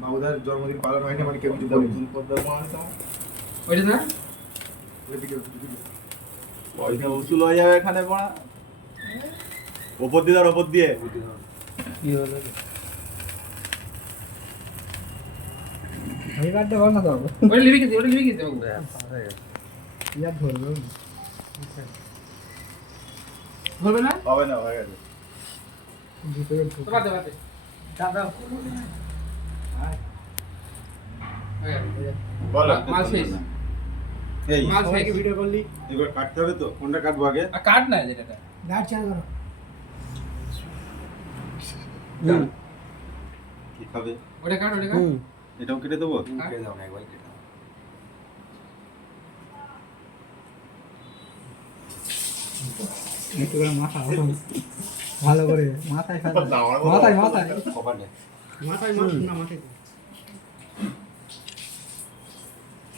বাবুদার জন্মদিন পালন হয়নি মানে কেউ কিছু বলেনি। ওইটা না পয়সা উসুল হয়ে যাবে এখানে পড়া ওপর দিয়ে ওপর দিয়ে কি হলো আমি বাদ দেব না তো ওটা লিখে দিই বাবু ইয়া ধরবে ধরবে না হবে না হয়ে গেছে তো বাদ দে দাদা বলো মাল শেষ এই মাল শেষ ভিডিও করলি এবার কাটতে হবে তো কোনটা কাটবো আগে আর কাট না যেটা গাড় চালু করো কি খাবে ওটা কাট এটাও কেটে দেবো কেটে দাও না একবার কেটে একটু করে মাথা ভালো করে মাথায় মাথায় মাথায় কপালে মাথায় না মাথায়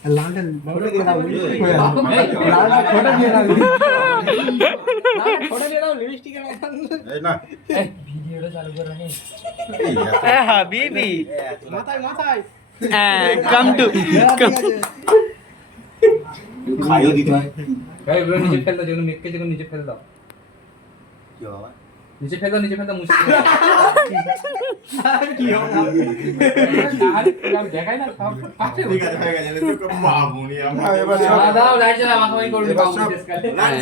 লালটা ফটো দিয়ে দাও লালটা ফটো দিয়ে দাও ফটো দিয়ে দাও লিপস্টিকের মতন এই না ভিডিওটা চালু করে রাখেন এই এত হাবিবি মাথায় মাথায় কাম টু খাইও দিতে হয় ভাই ওগুলো নিচে ফেল দাও যেগুলো মেককে যেগুলো নিচে ফেল দাও কি বাবা নিচে ফেল দাও মুছে কি হবে আর আমি দেখাই না সব পাশে ঠিক আছে হয়ে গেছে তো মামুনি আমরা এবার দাও লাইট জ্বালা মাখামাখি করবি এবার বাবু সব- শেষ কাটে